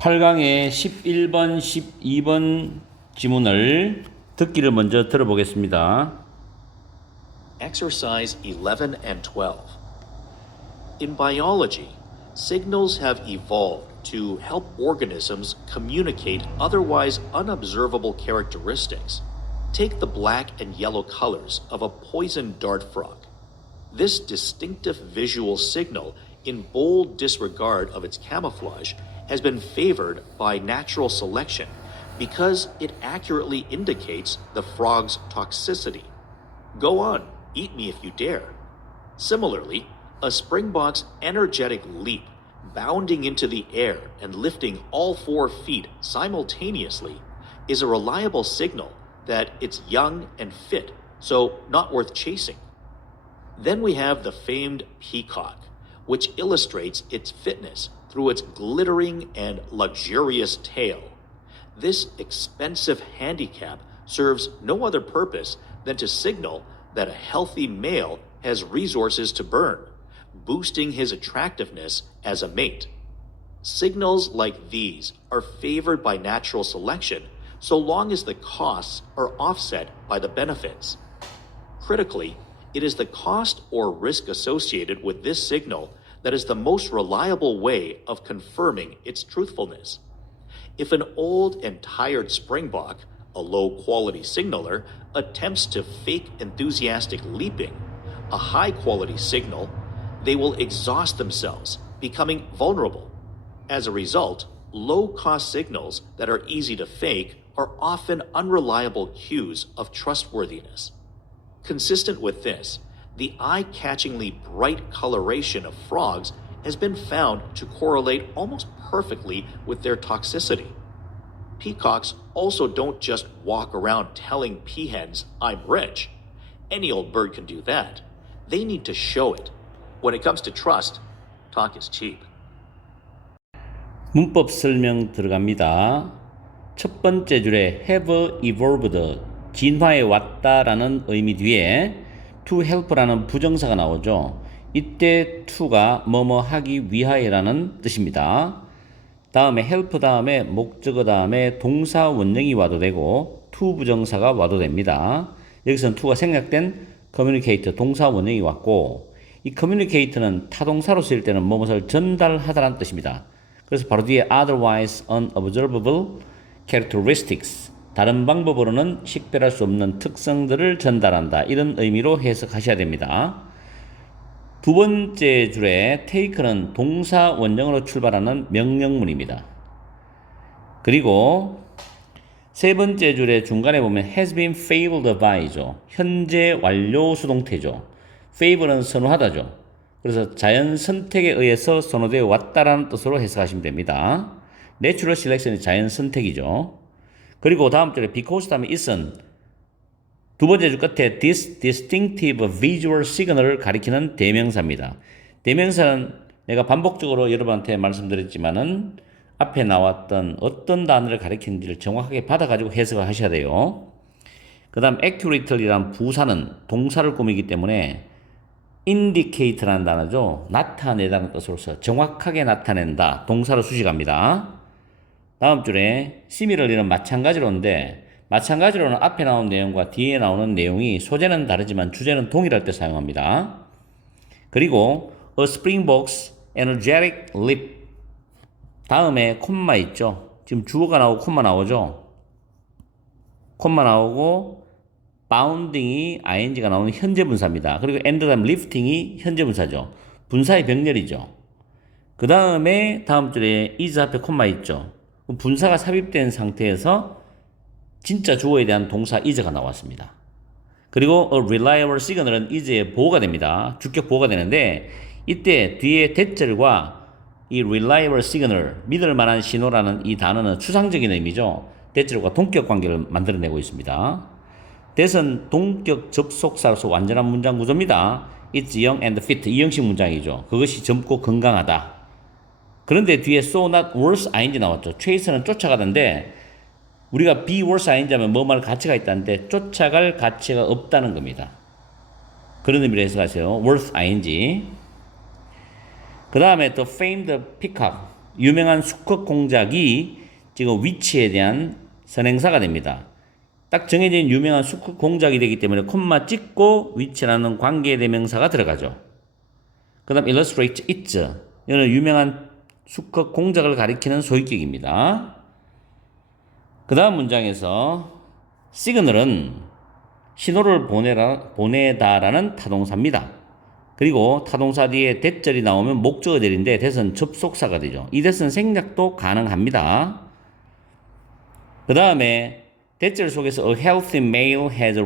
8강의 11번, 12번 지문을 듣기를 먼저 들어보겠습니다. Exercise 11 and 12. In biology, signals have evolved to help organisms communicate otherwise unobservable characteristics. Take the black and yellow colors of a poison dart frog. This distinctive visual signal, in bold disregard of its camouflage, has been favored by natural selection because it accurately indicates the frog's toxicity. Go on, eat me if you dare. Similarly, a springbok's energetic leap, bounding into the air and lifting all 4 feet simultaneously, is a reliable signal that it's young and fit, so not worth chasing. Then we have the famed peacock, which illustrates its fitness through its glittering and luxurious tail. This expensive handicap serves no other purpose than to signal that a healthy male has resources to burn, boosting his attractiveness as a mate. Signals like these are favored by natural selection so long as the costs are offset by the benefits. Critically, it is the cost or risk associated with this signal that is the most reliable way of confirming its truthfulness. If an old and tired springbok, a low-quality signaler, attempts to fake enthusiastic leaping, a high-quality signal, they will exhaust themselves, becoming vulnerable. As a result, low-cost signals that are easy to fake are often unreliable cues of trustworthiness. Consistent with this, the eye-catchingly bright coloration of frogs has been found to correlate almost perfectly with their toxicity. Peacocks also don't just walk around telling peahens, "I'm rich." Any old bird can do that. They need to show it. When it comes to trust, talk is cheap. 문법 설명 들어갑니다. 첫 번째 줄에 have evolved, 진화해 왔다라는 의미 뒤에 to help라는 부정사가 나오죠. 이때 to가 뭐뭐 하기 위하여라는 뜻입니다. 다음에 help 다음에 목적어 다음에 동사 원형이 와도 되고 to 부정사가 와도 됩니다. 여기서는 to가 생략된 communicate 동사 원형이 왔고, 이 communicate는 타동사로 쓰일 때는 뭐뭇을 전달하다라는 뜻입니다. 그래서 바로 뒤에 otherwise unobservable characteristics, 다른 방법으로는 식별할 수 없는 특성들을 전달한다, 이런 의미로 해석하셔야 됩니다. 두 번째 줄에 take는 동사 원형으로 출발하는 명령문입니다. 그리고 세 번째 줄에 중간에 보면 has been favored by죠. 현재 완료 수동태죠. favor는 선호하다죠. 그래서 자연 선택에 의해서 선호되어 왔다라는 뜻으로 해석하시면 됩니다. natural selection이 자연 선택이죠. 그리고 다음 줄에 because 다음에 is은 두 번째 줄 끝에 this distinctive visual signal을 가리키는 대명사입니다. 대명사는 내가 반복적으로 여러분한테 말씀드렸지만은 앞에 나왔던 어떤 단어를 가리키는지를 정확하게 받아가지고 해석을 하셔야 돼요. 그 다음 accurately라는 부사는 동사를 꾸미기 때문에 indicate라는 단어죠. 나타내다는 뜻으로서 정확하게 나타낸다, 동사로 수식합니다. 다음 줄에 similarly는 마찬가지로인데, 마찬가지로는 앞에 나온 내용과 뒤에 나오는 내용이 소재는 다르지만 주제는 동일할 때 사용합니다. 그리고 a springbok's energetic leap, 다음에 콤마 있죠. 지금 주어가 나오고 콤마 나오죠. 콤마 나오고 bounding이 ing가 나오는 현재 분사입니다. 그리고 and 다음 lifting이 현재 분사죠. 분사의 병렬이죠. 그 다음에 다음 줄에 is 앞에 콤마 있죠. 분사가 삽입된 상태에서 진짜 주어에 대한 동사 is가 나왔습니다. 그리고 a reliable signal은 is의 보호가 됩니다. 주격 보호가 되는데, 이때 뒤에 대절과 이 reliable signal, 믿을 만한 신호라는 이 단어는 추상적인 의미죠. 대절과 동격 관계를 만들어내고 있습니다. that은 동격 접속사로서 완전한 문장 구조입니다. It's young and fit, 이형식 문장이죠. 그것이 젊고 건강하다. 그런데 뒤에 so not worse ing 나왔죠. chase는 쫓아가던데, 우리가 be worse ing 하면 뭐말 가치가 있다는데 쫓아갈 가치가 없다는 겁니다. 그런 의미로 해석하세요. worth ing. 그 다음에 the famed peacock, 유명한 수컷 공작이 지금 which에 대한 선행사가 됩니다. 딱 정해진 유명한 수컷 공작이 되기 때문에 콤마 찍고 which라는 관계대명사가 들어가죠. 그 다음 illustrate its. 이거는 유명한 수컷 공작을 가리키는 소유격입니다. 그 다음 문장에서 signal은 신호를 보내다라는 타동사입니다. 그리고 타동사 뒤에 대절이 나오면 목적어절인데 that은 접속사가 되죠. 이 that은 생략도 가능합니다. 그 다음에 대절 속에서 a healthy male has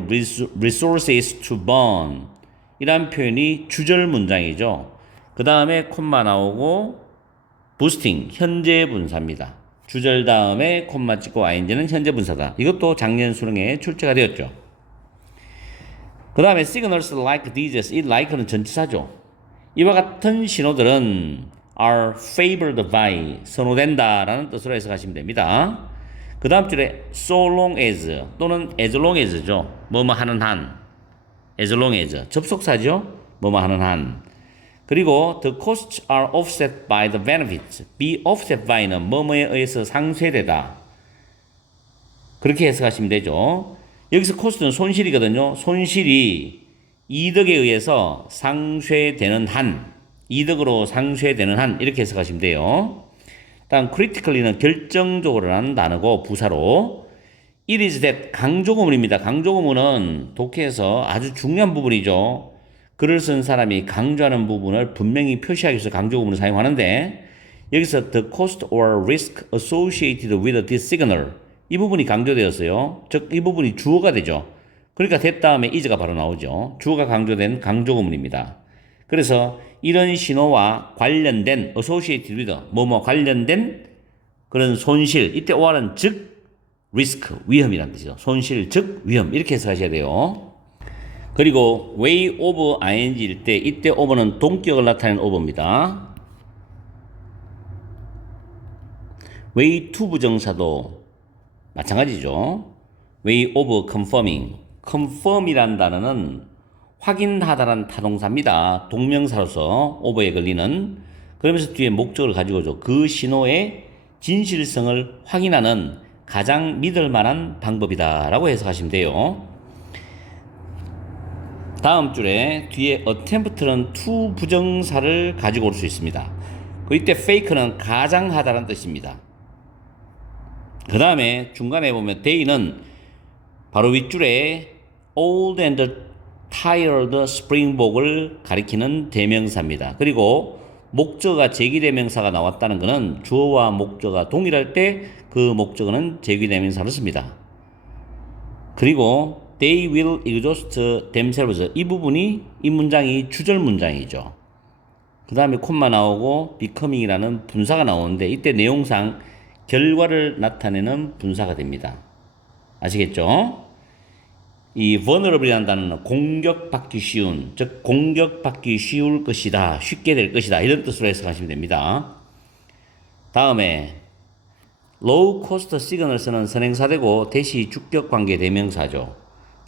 resources to burn 이란 표현이 주절 문장이죠. 그 다음에 콤마 나오고 boosting 현재 분사입니다. 주절 다음에 콤마 찍고 ing는 현재 분사다. 이것도 작년 수능에 출제가 되었죠. 그 다음에 signals like these, 이 like는 전치사죠. 이와 같은 신호들은 are favored by, 선호된다라는 뜻으로 해석하시면 됩니다. 그 다음 줄에 so long as 또는 as long as죠. 뭐뭐 하는 한, as long as 접속사죠. 뭐뭐 하는 한. 그리고 the costs are offset by the benefits. be offset by는 뭐뭐에 의해서 상쇄되다. 그렇게 해석하시면 되죠. 여기서 코스트는 손실이거든요. 손실이 이득에 의해서 상쇄되는 한, 이득으로 상쇄되는 한 이렇게 해석하시면 돼요. 다음 critically는 결정적으로라는 단어고 부사로 it is that 강조구문입니다. 강조구문은 독해에서 아주 중요한 부분이죠. 글을 쓴 사람이 강조하는 부분을 분명히 표시하기 위해서 강조구문을 사용하는데 여기서 the cost or risk associated with this signal 이 부분이 강조되었어요. 즉 이 부분이 주어가 되죠. 그러니까 that 다음에 is가 바로 나오죠. 주어가 강조된 강조구문입니다. 그래서 이런 신호와 관련된 associated with 뭐뭐 관련된 그런 손실 이때 or는 즉 risk 위험이란 뜻이죠. 손실 즉 위험 이렇게 해석하셔야 돼요. 그리고 way of ing일 때 이때 over는 동격을 나타내는 over입니다. way to 부정사도 마찬가지죠. way of confirming. confirm이란 단어는 확인하다라는 타동사입니다. 동명사로서 over에 걸리는. 그러면서 뒤에 목적을 가지고 오죠. 그 신호의 진실성을 확인하는 가장 믿을 만한 방법이다라고 해석하시면 돼요. 다음 줄에 뒤에 attempt는 to 부정사를 가지고 올 수 있습니다. 이때 fake는 가장하다라는 뜻입니다. 그 다음에 중간에 보면 they는 바로 윗줄에 old and tired springbok을 가리키는 대명사입니다. 그리고 목적어가 제기대명사가 나왔다는 것은 주어와 목적어가 동일할 때 그 목적어는 제기대명사를 씁니다. 그리고 they will exhaust themselves 이 부분이 이 문장이 주절 문장이죠. 그 다음에 콤마 나오고 becoming이라는 분사가 나오는데 이때 내용상 결과를 나타내는 분사가 됩니다. 아시겠죠? 이 vulnerable이라는 단어는 공격받기 쉬운, 즉 공격받기 쉬울 것이다, 쉽게 될 것이다 이런 뜻으로 해석하시면 됩니다. 다음에 low cost signals는 선행사되고 대시 주격 관계 대명사죠.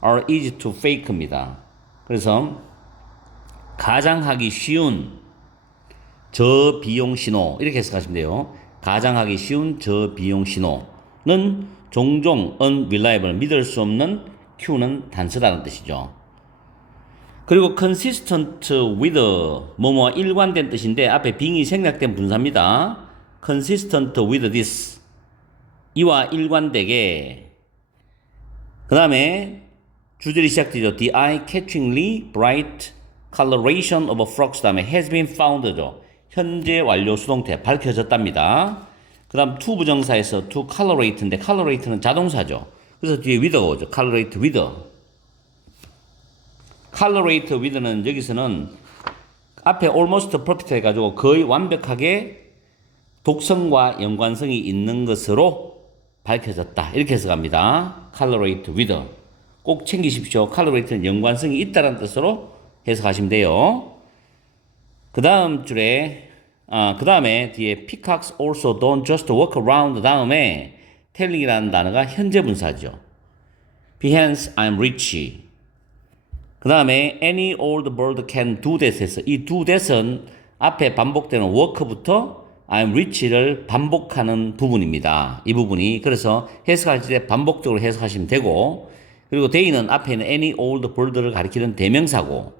are easy to fake입니다. 그래서 가장하기 쉬운 저비용 신호 이렇게 해석하시면 돼요. 가장하기 쉬운 저비용 신호는 종종 unreliable 믿을 수 없는 Q는 단서다는 뜻이죠. 그리고 consistent with 뭐뭐와 일관된 뜻인데 앞에 being이 생략된 분사입니다. consistent with this 이와 일관되게 그 다음에 주절이 시작되죠. The eye-catchingly bright coloration of frogs 다음에 has been found죠. 현재 완료 수동태 밝혀졌답니다. 그 다음 to 부정사에서 to colorate인데 colorate는 자동사죠. 그래서 뒤에 with가 오죠. colorate with. colorate with는 여기서는 앞에 almost perfect 해가지고 거의 완벽하게 독성과 연관성이 있는 것으로 밝혀졌다. 이렇게 해석합니다. colorate with. 꼭 챙기십시오. colorate는 연관성이 있다는 뜻으로 해석하시면 돼요. 그 다음 줄에, 그 다음에 뒤에 peacocks also don't just walk around 다음에 telling이라는 단어가 현재 분사죠. Behance, I'm rich. 그 다음에 any old bird can do that에서 이 do that은 앞에 반복되는 work부터 I'm rich를 반복하는 부분입니다. 이 부분이. 그래서 해석할 때 반복적으로 해석하시면 되고, 그리고 they는 앞에 있는 any old bird를 가리키는 대명사고,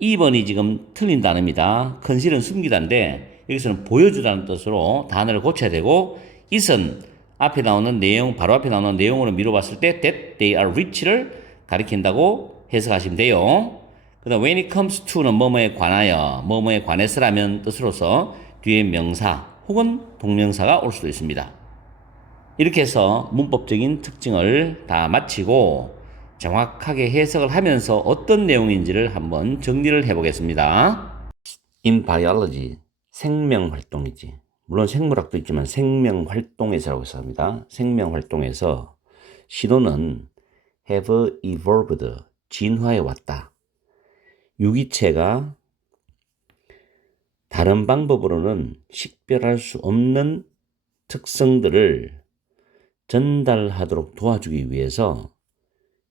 2번이 지금 틀린 단어입니다. 컨실은 숨기다인데 여기서는 보여주다는 뜻으로 단어를 고쳐야 되고, it은 앞에 나오는 내용, 바로 앞에 나오는 내용으로 미뤄봤을 때 that they are rich를 가리킨다고 해석하시면 돼요. 그 다음 when it comes to는 뭐뭐에 관하여, 뭐뭐에 관해서라면 뜻으로서 뒤에 명사 혹은 동명사가 올 수도 있습니다. 이렇게 해서 문법적인 특징을 다 마치고 정확하게 해석을 하면서 어떤 내용인지를 한번 정리를 해보겠습니다. In biology, 생명활동이지. 물론 생물학도 있지만 생명활동에서라고 해서 합니다. 생명활동에서 신호는 have evolved, 진화해 왔다. 유기체가 다른 방법으로는 식별할 수 없는 특성들을 전달하도록 도와주기 위해서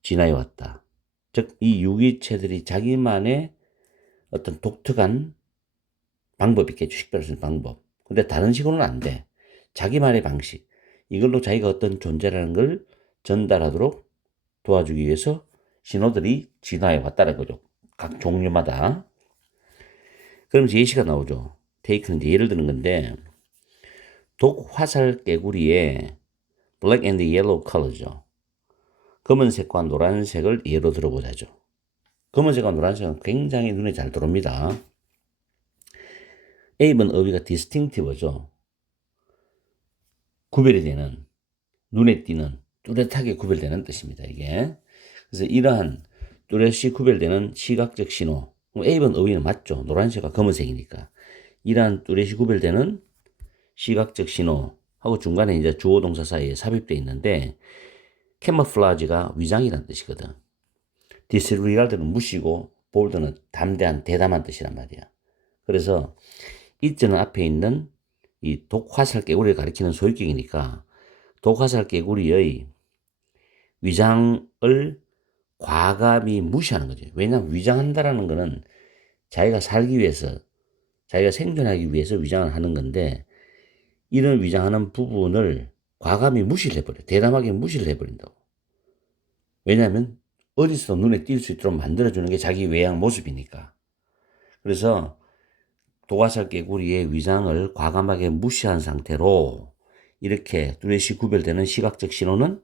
진화해 왔다. 즉, 이 유기체들이 자기만의 어떤 독특한 방법이 있겠죠. 식별할 수 있는 방법. 근데 다른 식으로는 안 돼. 자기만의 방식. 이걸로 자기가 어떤 존재라는 걸 전달하도록 도와주기 위해서 신호들이 진화해 왔다는 거죠. 각 종류마다. 그러면서 예시가 나오죠. 테이크는 이제 예를 드는 건데, 독화살 개구리의 black and yellow color죠. 검은색과 노란색을 예로 들어보자죠. 검은색과 노란색은 굉장히 눈에 잘 들어옵니다. A번 어휘가 distinctive죠. 구별이 되는, 눈에 띄는, 뚜렷하게 구별되는 뜻입니다. 이게. 그래서 이러한 뚜렷이 구별되는 시각적 신호. A번 어휘는 맞죠. 노란색과 검은색이니까. 이러한 뚜렷이 구별되는 시각적 신호하고 중간에 이제 주어 동사 사이에 삽입되어 있는데, 캐머플라지가 위장이라는 뜻이거든. disregard는 무시고 bold는 담대한, 대담한 뜻이란 말이야. 그래서 이자는 앞에 있는 이 독화살 개구리를 가리키는 소유격이니까 독화살 개구리의 위장을 과감히 무시하는 거죠. 왜냐하면 위장한다라는 거는 자기가 살기 위해서, 자기가 생존하기 위해서 위장을 하는 건데, 이런 위장하는 부분을 과감히 무시를 해버려. 대담하게 무시를 해버린다고. 왜냐하면 어디서 눈에 띌 수 있도록 만들어주는 게 자기 외양 모습이니까. 그래서 독화살 개구리의 위장을 과감하게 무시한 상태로 이렇게 뚜렷이 구별되는 시각적 신호는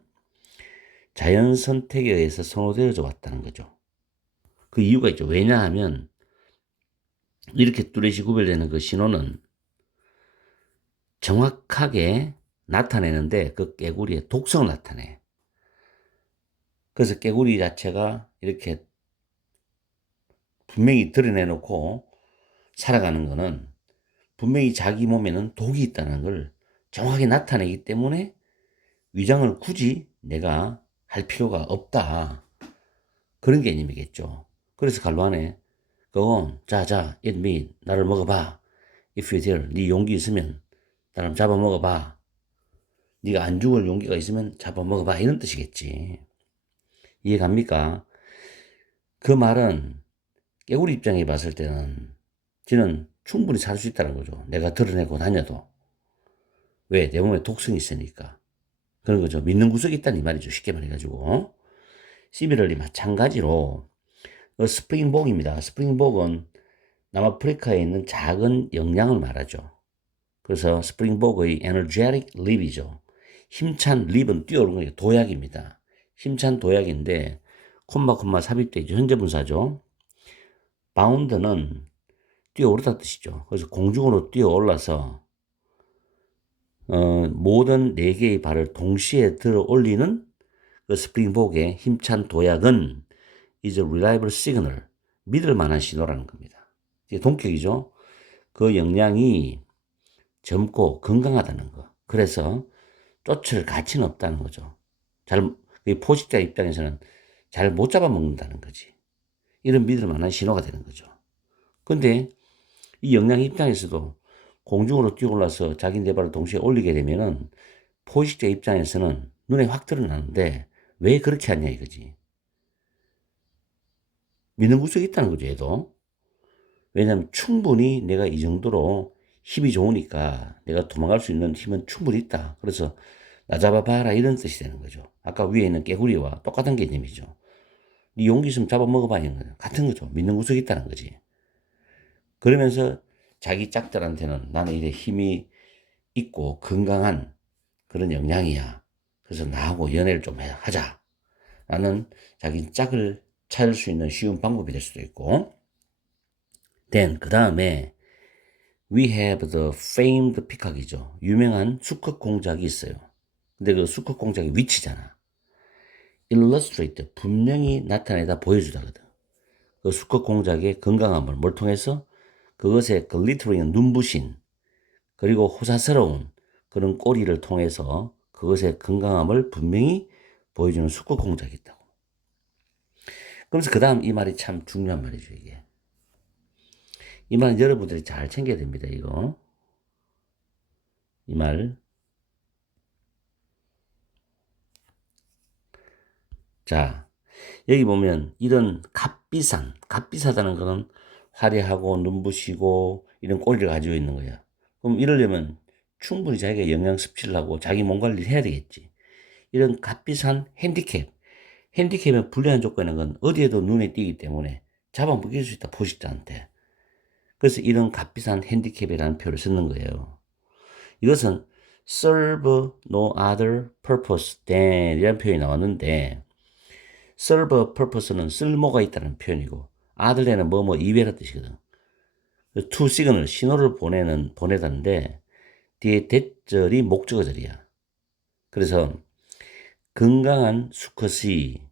자연 선택에 의해서 선호되어져 왔다는 거죠. 그 이유가 있죠. 왜냐하면 이렇게 뚜렷이 구별되는 그 신호는 정확하게 나타내는데 그 개구리의 독성을 나타내. 그래서 개구리 자체가 이렇게 분명히 드러내놓고 살아가는 거는 분명히 자기 몸에는 독이 있다는 걸 정확하게 나타내기 때문에 위장을 굳이 내가 할 필요가 없다. 그런 개념이겠죠. 그래서 갈로 안에 Go on, 자, eat me, 나를 먹어봐. If you dare, 네 용기 있으면 나를 잡아먹어봐. 네가 안 죽을 용기가 있으면 잡아먹어봐. 이런 뜻이겠지. 이해갑니까? 그 말은 깨구리 입장에 봤을 때는 쟤는 충분히 살 수 있다는 거죠. 내가 드러내고 다녀도. 왜? 내 몸에 독성이 있으니까. 그런 거죠. 믿는 구석이 있다는 이 말이죠. 쉽게 말해가지고. 시비럴리 마찬가지로 스프링복입니다. 스프링복은 남아프리카에 있는 작은 영양을 말하죠. 그래서 스프링복의 energetic 립이죠. 힘찬 립은 뛰어오르는 게 도약입니다. 힘찬 도약인데 콤마 삽입되어 있죠. 현재 분사죠. 바운드는 뛰어오르다 뜻이죠. 그래서 공중으로 뛰어올라서 모든 4개의 발을 동시에 들어 올리는 그 스프링복의 힘찬 도약은 is a reliable signal, 믿을 만한 신호라는 겁니다. 이게 동격이죠. 그 영양이 젊고 건강하다는 거. 그래서 쫓을 가치는 없다는 거죠. 포식자 입장에서는 잘 못 잡아먹는다는 거지. 이런 믿을 만한 신호가 되는 거죠. 근데 이 영양 입장에서도 공중으로 뛰어올라서 자기 네 발을 동시에 올리게 되면은 포식자 입장에서는 눈에 확 드러나는데 왜 그렇게 하냐 이거지. 믿는 구석이 있다는 거죠, 얘도. 왜냐하면 충분히 내가 이 정도로 힘이 좋으니까 내가 도망갈 수 있는 힘은 충분히 있다. 그래서 나 잡아봐라 이런 뜻이 되는 거죠. 아까 위에 있는 깨구리와 똑같은 개념이죠. 네 용기 있으면 잡아먹어봐 이런 거죠. 같은 거죠. 믿는 구석이 있다는 거지. 그러면서 자기 짝들한테는 나는 이래 힘이 있고 건강한 그런 역량이야. 그래서 나하고 연애를 좀 하자. 라는 자기 짝을 찾을 수 있는 쉬운 방법이 될 수도 있고. Then 그 다음에 we have the famed peacock이죠. 유명한 수컷 공작이 있어요. 근데 그 수컷 공작의 위치잖아. illustrate 분명히 나타내다 보여주다거든. 그 수컷 공작의 건강함을 뭘 통해서 그것의 글리터링 눈부신 그리고 호사스러운 그런 꼬리를 통해서 그것의 건강함을 분명히 보여주는 수컷 공작이 있다고. 그러면서 그 다음 이 말이 참 중요한 말이죠, 이게. 이 말은 여러분들이 잘 챙겨야 됩니다, 이거. 이 말. 자, 여기 보면 이런 값비싸다는 거는 화려하고 눈부시고 이런 꼬리를 가지고 있는 거야. 그럼 이러려면 충분히 자기가 영양 섭취를 하고 자기 몸 관리를 해야 되겠지. 이런 값비싼 핸디캡의 불리한 조건인 건 어디에도 눈에 띄기 때문에 잡아먹일 수 있다, 포식자한테. 그래서 이런 값비싼 핸디캡이라는 표를 쓰는 거예요. 이것은 serve no other purpose than 이라는 표현이 나왔는데 serve purpose는 쓸모가 있다는 표현이고 other에는 뭐뭐 이외라는 뜻이거든. to signal 신호를 보내다는데 뒤에 대절이 목적어절이야. 그래서 건강한 수컷이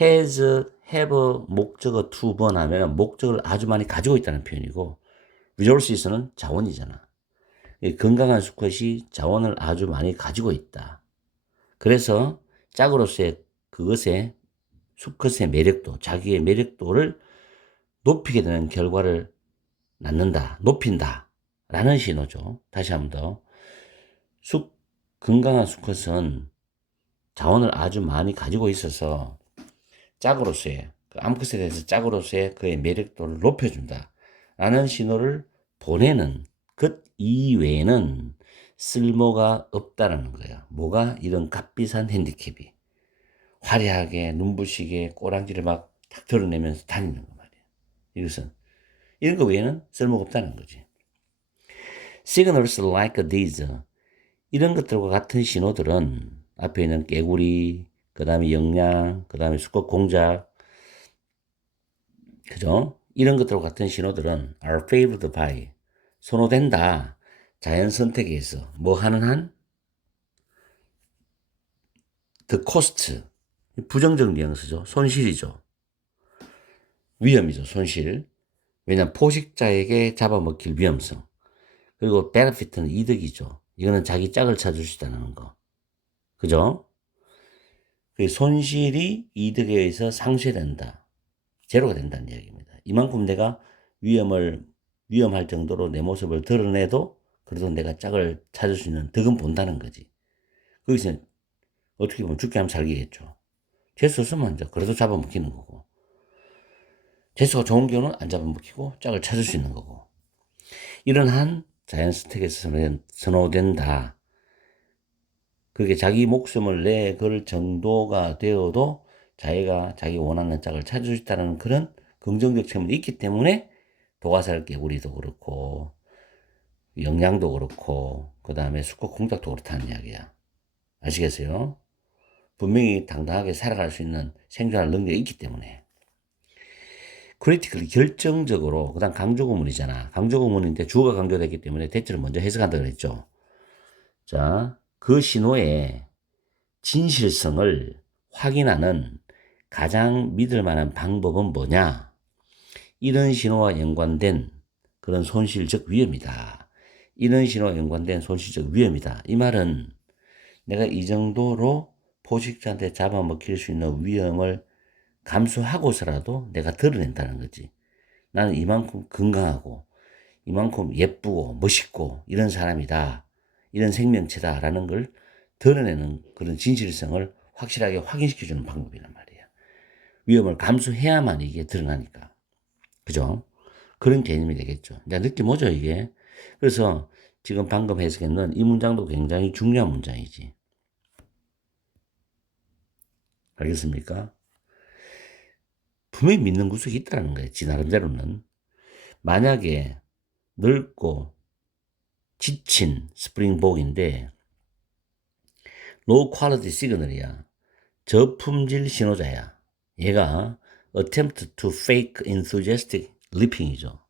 have 목적어 to 번 하면 목적을 아주 많이 가지고 있다는 표현이고 resources는 자원이잖아. 건강한 수컷이 자원을 아주 많이 가지고 있다. 그래서 짝으로서의 그것의 수컷의 매력도, 자기의 매력도를 높이게 되는 결과를 낳는다, 높인다 라는 신호죠. 다시 한 번 더. 건강한 수컷은 자원을 아주 많이 가지고 있어서 짝으로서의 암컷에 대해서 짝으로서의 그의 매력도를 높여준다 라는 신호를 보내는 것 이외에는 쓸모가 없다라는 거야. 뭐가? 이런 값비싼 핸디캡이 화려하게 눈부시게 꼬랑지를 막 탁 드러내면서 다니는 거 말이야. 이것은 이런 거 외에는 쓸모가 없다는 거지. Signals like these 이런 것들과 같은 신호들은 앞에 있는 깨구리, 그 다음에 영양, 그 다음에 수컷 공작, 그죠? 이런 것들과 같은 신호들은 are favored by 선호된다. 자연 선택에 있어. 뭐 하는 한? The cost 부정적 뉘앙스죠. 손실이죠. 위험이죠. 손실. 왜냐하면 포식자에게 잡아먹힐 위험성. 그리고 benefit는 이득이죠. 이거는 자기 짝을 찾을 수 있다는 거. 그죠? 그 손실이 이득에 의해서 상쇄된다. 제로가 된다는 이야기입니다. 이만큼 내가 위험할 정도로 내 모습을 드러내도 그래도 내가 짝을 찾을 수 있는 덕은 본다는 거지. 거기서 어떻게 보면 죽게 하면 살기겠죠. 재수 없으면 이제 그래도 잡아먹히는 거고. 재수가 좋은 경우는 안 잡아먹히고 짝을 찾을 수 있는 거고. 이런 한 자연 선택에서 선호된다. 그게 자기 목숨을 내걸 정도가 되어도 자기가 자기 원하는 짝을 찾을 수 있다는 그런 긍정적 측면이 있기 때문에 도가살 개구리도 그렇고 영양도 그렇고 그 다음에 수컷 공작도 그렇다는 이야기야. 아시겠어요? 분명히 당당하게 살아갈 수 있는 생존할 능력이 있기 때문에. 크리티컬리 결정적으로 그 다음 강조구문이잖아. 강조구문인데 주어가 강조됐기 때문에 대체를 먼저 해석한다고 그랬죠. 자, 그 신호의 진실성을 확인하는 가장 믿을 만한 방법은 뭐냐? 이런 신호와 연관된 그런 손실적 위험이다. 이런 신호와 연관된 손실적 위험이다. 이 말은 내가 이 정도로 포식자한테 잡아먹힐 수 있는 위험을 감수하고서라도 내가 드러낸다는 거지. 나는 이만큼 건강하고 이만큼 예쁘고 멋있고 이런 사람이다. 이런 생명체다라는 걸 드러내는 그런 진실성을 확실하게 확인시켜주는 방법이란 말이야. 위험을 감수해야만 이게 드러나니까. 그죠? 그런 개념이 되겠죠. 이제 느낌 오죠, 이게? 그래서 지금 방금 해석했는 이 문장도 굉장히 중요한 문장이지. 알겠습니까? 분명히 믿는 구석이 있다는 거예요. 지 나름대로는. 만약에 늙고 지친 스프링복인데 low quality signal이야. 저품질 신호자야. 얘가 attempt to fake enthusiastic leaping이죠.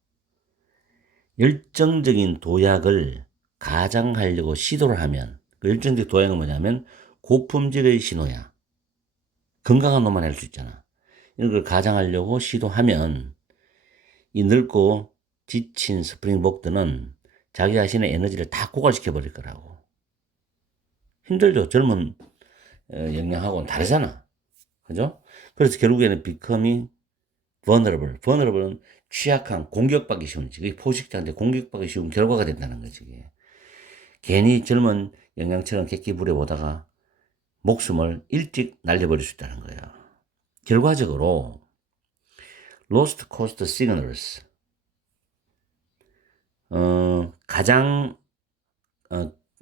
열정적인 도약을 가장하려고 시도를 하면 그 열정적 도약은 뭐냐면 고품질의 신호야. 건강한 놈만 할 수 있잖아. 이런 걸 가장하려고 시도하면 이 늙고 지친 스프링복들은 자기 자신의 에너지를 다 고갈시켜 버릴 거라고. 힘들죠. 젊은 영양하고는 다르잖아. 그죠? 그래서 결국에는 becoming vulnerable. vulnerable은 취약한, 공격받기 쉬운, 그게 포식자한테 공격받기 쉬운 결과가 된다는 거지. 이게. 괜히 젊은 영양처럼 객기 부려보다가 목숨을 일찍 날려버릴 수 있다는 거예요. 결과적으로 lost cost signals 가장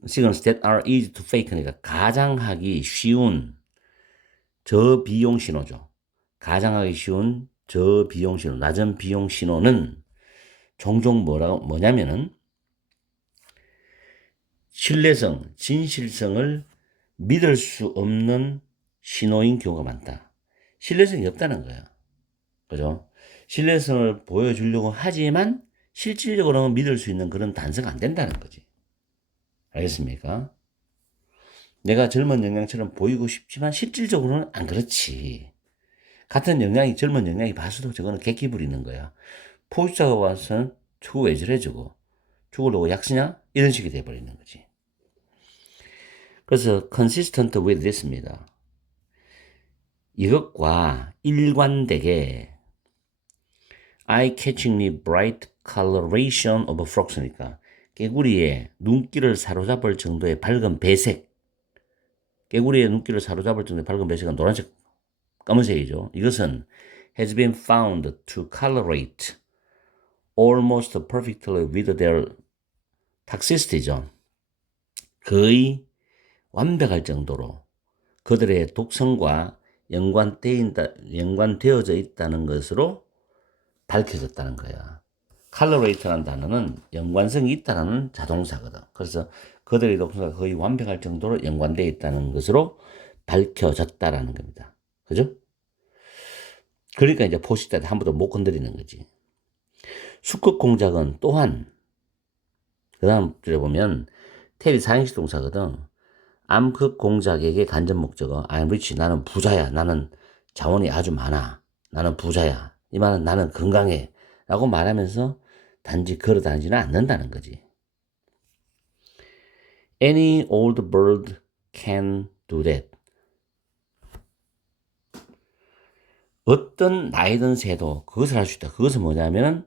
signals that are easy to fake 그러니까 가장하기 쉬운 저비용 신호죠. 가장하기 쉬운 저비용 신호, 낮은 비용 신호는 종종 뭐냐면은 신뢰성, 진실성을 믿을 수 없는 신호인 경우가 많다. 신뢰성이 없다는 거야. 그죠? 신뢰성을 보여주려고 하지만 실질적으로는 믿을 수 있는 그런 단서가 안 된다는 거지. 알겠습니까? 내가 젊은 영양처럼 보이고 싶지만 실질적으로는 안 그렇지. 같은 영양이 젊은 영양이 봐서도 저거는 객기 부리는 거야. 포식자가 와서는 저거 왜 저래 저거. 죽으려고 약 쓰냐? 이런 식이 돼버리는 거지. 그래서 consistent with this입니다. 이것과 일관되게 eye-catchingly bright coloration of frogs니까 깨구리의 눈길을 사로잡을 정도의 밝은 배색, 깨구리의 눈길을 사로잡을 정도의 밝은 배색은 노란색, 검은색이죠. 이것은 has been found to colorate almost perfectly with their toxicity죠. 거의 완벽할 정도로 그들의 독성과 연관되어져 있다는 것으로 밝혀졌다는 거야. 컬러레이트라는 단어는 연관성이 있다는 자동사거든. 그래서 그들의 독성과 거의 완벽할 정도로 연관되어 있다는 것으로 밝혀졌다라는 겁니다. 그죠? 그러니까 이제 포식자들 함부로 못 건드리는 거지. 수컷 공작은 또한 그 다음 줄에 보면 텔이 사행식 동사거든. 암흑 공작에게 간접 목적어 I'm rich, 나는 부자야, 나는 자원이 아주 많아, 나는 부자야, 이 말은 나는 건강해 라고 말하면서 단지 걸어다니지는 않는다는 거지. Any old bird can do that. 어떤 나이든 새도 그것을 할 수 있다. 그것은 뭐냐면은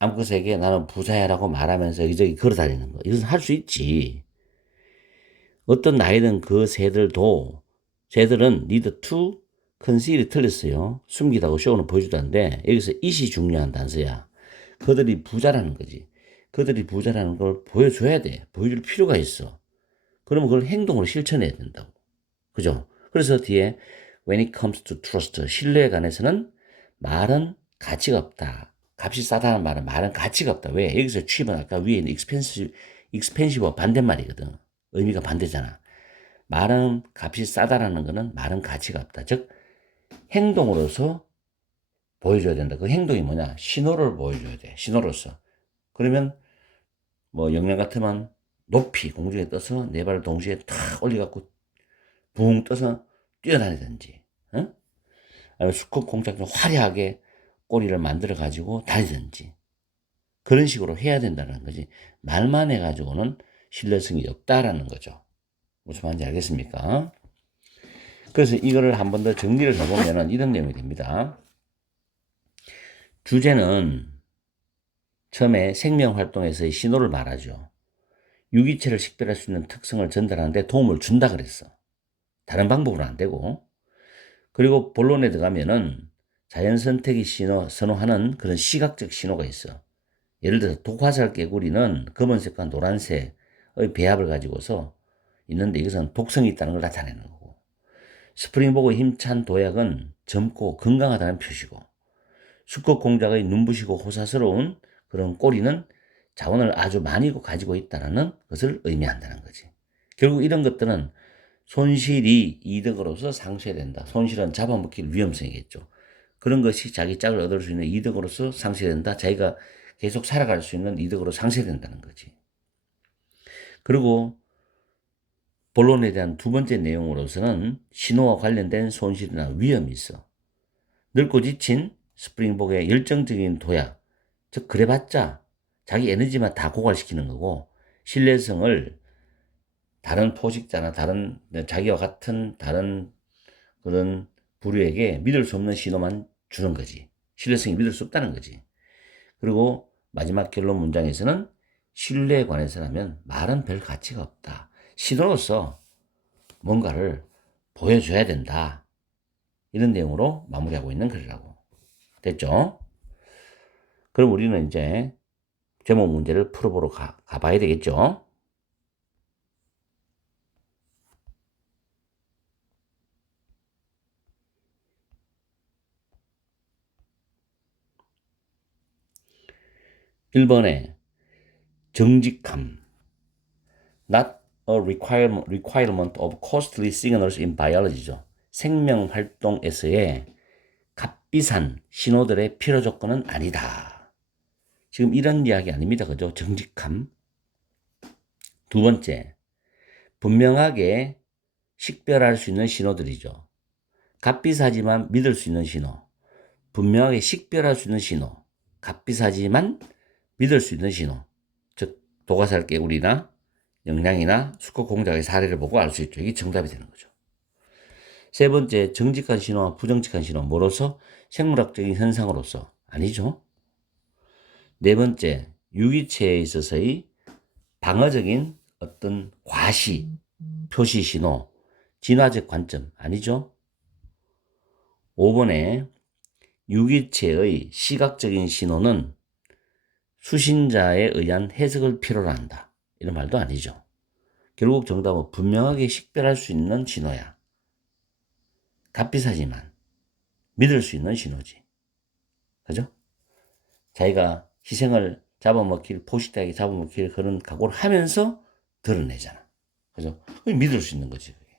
암컷에게 나는 부자야 라고 말하면서 여기저기 걸어다니는 거. 이것은 할 수 있지. 어떤 나이든 그 새들은 need to conceal이 틀렸어요. 숨기다고 쇼는 보여주다는데 여기서 it이 중요한 단서야. 그들이 부자라는 거지. 그들이 부자라는 걸 보여줘야 돼. 보여줄 필요가 있어. 그러면 그걸 행동으로 실천해야 된다고. 그죠? 그래서 뒤에 when it comes to trust, 신뢰에 관해서는 말은 가치가 없다. 값이 싸다는 말은 가치가 없다. 왜? 여기서 cheap은 아까 위에 있는 expensive와 반대말이거든. 의미가 반대잖아. 말은 값이 싸다라는 거는 말은 가치가 없다. 즉 행동으로서 보여줘야 된다. 그 행동이 뭐냐? 신호를 보여줘야 돼. 신호로서. 그러면 뭐 영양 같으면 높이 공중에 떠서 네 발을 동시에 탁 올려갖고 붕 떠서 뛰어다니든지, 어? 아니면 수컷 공작처럼 화려하게 꼬리를 만들어 가지고 다니든지 그런 식으로 해야 된다는 거지. 말만 해가지고는 신뢰성이 없다라는 거죠. 무슨 말인지 알겠습니까? 그래서 이거를 한 번 더 정리를 해보면 이런 내용이 됩니다. 주제는 처음에 생명활동에서의 신호를 말하죠. 유기체를 식별할 수 있는 특성을 전달하는데 도움을 준다 그랬어. 다른 방법으로는 안 되고. 그리고 본론에 들어가면은 자연선택이 선호하는 그런 시각적 신호가 있어. 예를 들어서 독화살 개구리는 검은색과 노란색의 배합을 가지고서 있는데 이것은 독성이 있다는 걸 나타내는 거고, 스프링복의 힘찬 도약은 젊고 건강하다는 표시고, 수컷 공작의 눈부시고 호사스러운 그런 꼬리는 자원을 아주 많이 가지고 있다는 것을 의미한다는 거지. 결국 이런 것들은 손실이 이득으로서 상쇄된다. 손실은 잡아먹힐 위험성이겠죠. 그런 것이 자기 짝을 얻을 수 있는 이득으로서 상쇄된다. 자기가 계속 살아갈 수 있는 이득으로 상쇄된다는 거지. 그리고 본론에 대한 두 번째 내용으로서는 신호와 관련된 손실이나 위험이 있어. 늙고 지친 스프링복의 열정적인 도약, 즉 그래봤자 자기 에너지만 다 고갈시키는 거고, 신뢰성을 다른 포식자나 다른 자기와 같은 다른 그런 부류에게 믿을 수 없는 신호만 주는 거지. 신뢰성이 믿을 수 없다는 거지. 그리고 마지막 결론 문장에서는 신뢰에 관해서라면 말은 별 가치가 없다. 신호로서 뭔가를 보여줘야 된다. 이런 내용으로 마무리하고 있는 글이라고. 됐죠? 그럼 우리는 이제 제목 문제를 풀어보러 가봐야 되겠죠? (1번에) 정직함. Not a requirement of costly signals in biology죠. 생명활동에서의 값비싼 신호들의 필요 조건은 아니다. 지금 이런 이야기 아닙니다. 그죠? 정직함. 두 번째, 분명하게 식별할 수 있는 신호들이죠. 값비싸지만 믿을 수 있는 신호. 분명하게 식별할 수 있는 신호. 값비싸지만 믿을 수 있는 신호. 즉 독화살 개구리나 영양이나 수컷 공작의 사례를 보고 알 수 있죠. 이게 정답이 되는 거죠. 세 번째, 정직한 신호와 부정직한 신호. 뭐로서? 생물학적인 현상으로서. 아니죠. 네 번째, 유기체에 있어서의 방어적인 어떤 과시, 표시 신호, 진화적 관점. 아니죠. 5번에 유기체의 시각적인 신호는 수신자에 의한 해석을 필요로 한다. 이런 말도 아니죠. 결국 정답은 분명하게 식별할 수 있는 신호야. 값비싸지만 믿을 수 있는 신호지. 그죠? 자기가 희생을 잡아먹힐, 포식자에게 잡아먹힐 그런 각오를 하면서 드러내잖아. 그죠? 믿을 수 있는 거지. 그게.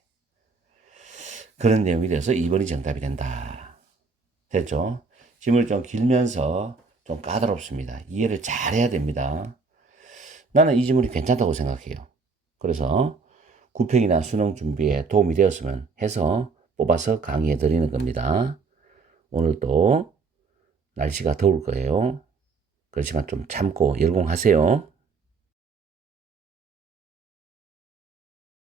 그런 내용이 돼서 2번이 정답이 된다. 됐죠? 질문이 좀 길면서 좀 까다롭습니다. 이해를 잘 해야 됩니다. 나는 이 질문이 괜찮다고 생각해요. 그래서 구평이나 수능 준비에 도움이 되었으면 해서 뽑아서 강의해 드리는 겁니다. 오늘도 날씨가 더울 거예요. 그렇지만 좀 참고 열공하세요.